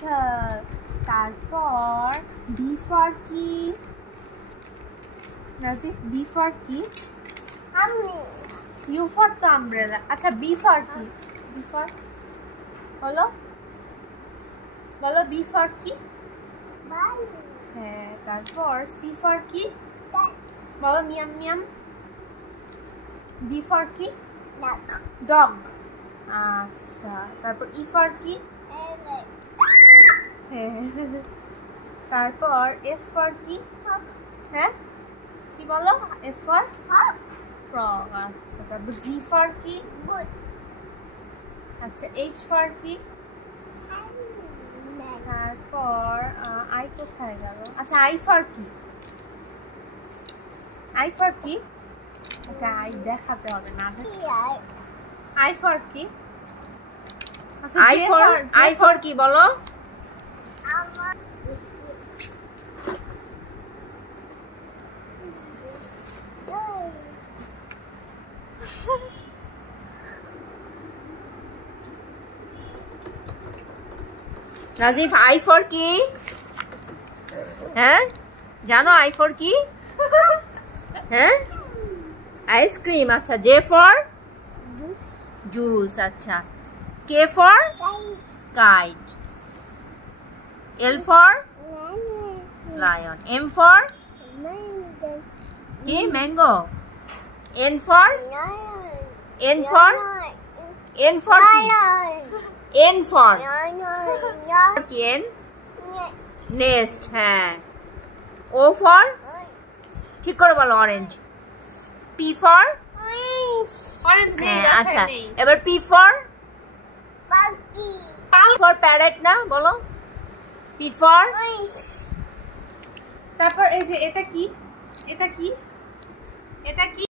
আচ্ছা তারপর B for কি নাজিফ? বি ফর কি? ইউ ফর তো আমব্রেলা। আচ্ছা বি ফর কি? বি ফর বলো বলো বি ফর কি? হ্যাঁ তারপর সি ফর কি? বাবা মিয়াম মিয়াম। ডি ফর কি? ডগ। আচ্ছা তারপর ই ফর কি? হ্যাঁ তারপর এফ ফর কি? হ্যাঁ কি বলো? F for frog. আচ্ছা তারপর জি ফর কি? আচ্ছা এইচ ফর কি? তারপর আই কোথায় গেল? আচ্ছা আই ফর কি? আই ফর কি? ওকে আই দেখাতে হবে না। আই ফর কি? আচ্ছা আই ফর কি বলো? নাজিফ আই ফর কি? হ্যাঁ জানো আই ফর কি? হ্যাঁ আইসক্রিম। আচ্ছা জে ফর জুস। আচ্ছা K for kite. L for lion. M for কি? Mango. N for N for N for কি? এন ফর কি? N nest. হ্যাঁ ও ফর ঠিক করে বলো অরেঞ্জ। পি ফর অরেঞ্জ নেই। আচ্ছা এবার পি ফর ফর প্যারেট না বলো? পি ফর তারপর এই যে এটা কি? এটা কি? এটা কি?